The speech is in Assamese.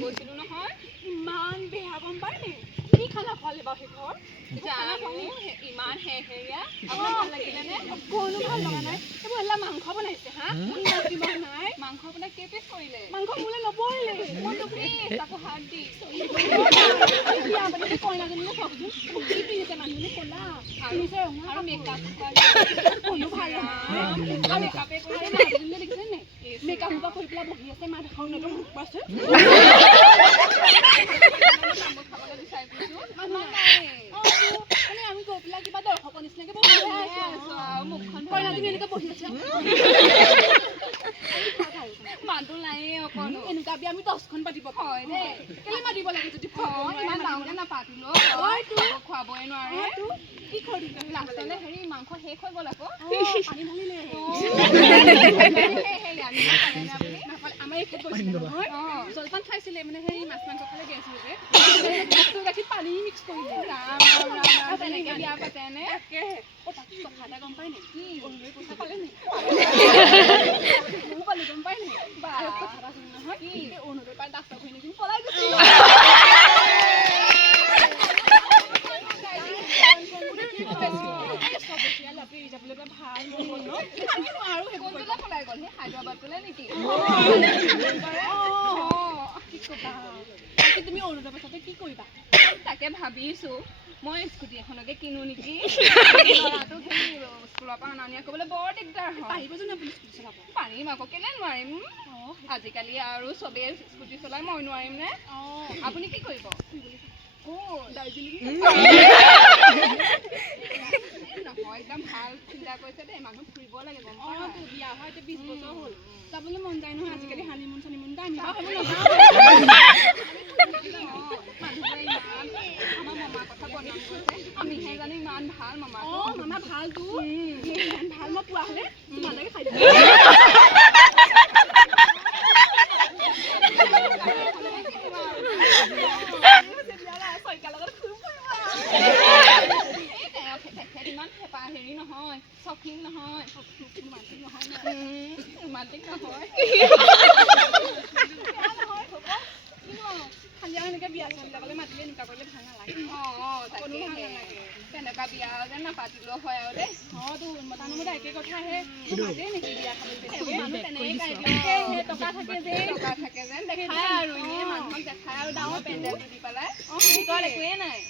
গৈছিলো নহয় ইমান বেয়া গম পাই নে কি খানা খোৱালে বাৰু সেই ঘৰ ইমান হেৰিয়া আপোনাৰ ভাল লাগিলে নে কোনো ভাল লগা নাই এইবোৰ এলা মাংস বনাইছে হা কিবা নাই মাংস বনাই কেই পিচ কৰিলে মাংস মোলে নপৰিলে মইতো প্লিজ তাকো হাত দি বিয়া পাতি কইনাজনীলে চাওকচোন কি পিন্ধিছে মানুহজনী ক'লা আৰু মেকআপ কোনো ভাল নহয় আৰু মেকআপে কৰি মানুহজনীলে দেখিছে নে মেকআপ হোপা কৰি পেলাই বহি আছে মাত খাওঁ নেতো মুখ পাইছে আমি গৈ পেলাই কিবা দৰ্শকৰ নিচিনাকে বহি আছো আৰু মুখখন কইনাজনী এনেকে বহি আছে মানুহ নাই অকণো এনেকুৱা বিয়া আমি 10খন পাতিব হয় দেই কেলে মাতিব লাগে যদি ইমান ডাঙৰকে নাপাতিলো খুৱাবই নোৱাৰে কি কৰি লাষ্টলে হেৰি মাংস শেষ হৈ গ'ল আকৌ পানী ঢালিলে আমাৰ এইখন গৈছিলে নহয় জলপান খাইছিলে মানে হেৰি মাছ মাংস খালে গেছ হৈ যে গাখীৰ পানী মিক্স কৰিলে তেনেকে বিয়া পাতেনে কথা এটা গম পাই নে কি অৰুণে পইচা পালে নে ময়ো পালো গম পাই নে নহয় কি অৰুণোদয় পাই ডাক্তৰ হৈ নেকি পলাই গৈছে তুমি অৰুণোদয় পাছতে কি কৰিবা তাকে ভাবিছো মই স্কুটি এখনকে কিনো নেকি ল'ৰাটো স্কুলৰ পৰা অনা নিয়া কৰিবলৈ বৰ দিগদাৰ হয় পাৰিব জানো আপুনি স্কুটি চলাব পাৰিম আকৌ কেলে নোৱাৰিম আজিকালি আৰু চবেই স্কুটি চলাই মই নোৱাৰিম নে আপুনি কি কৰিব নহয় একদম ভাল চিন্তা কৰিছে দেই মানুহ ফুৰিব লাগে গম পাওঁ বিয়া হয় 20 বছৰ হ'ল যাবলৈ মন যায় নহয় আজিকালি হানিমুন চানিমুন আমি আমাৰ মামাৰ কথা বনাম কৈছে আমিহে জানো ইমান ভাল মামা মামা ভাল তোৰ ইমান ভাল মই পোৱা হ'লে তোমালোকে খাই হেৰি নহয় চখিন নহয় ৰোমান্টিক নহয় খালিয়া এনেকে বিয়া বিলাকলে মাতিলে এনেকুৱা কৰিলে ভাল নালাগে তেনেকুৱা বিয়া যেন নাপাতিলেও হয় আৰু দেই মতানুমতে একে কথা আহে মাতে নেকি বিয়া খাবলৈ মানুহ তেনেকে টকা থাকে যেন দেখায় আৰু এনেই মানুহক দেখায় আৰু ডাঙৰ পেণ্ডেল দি পেলাই একোৱে নাই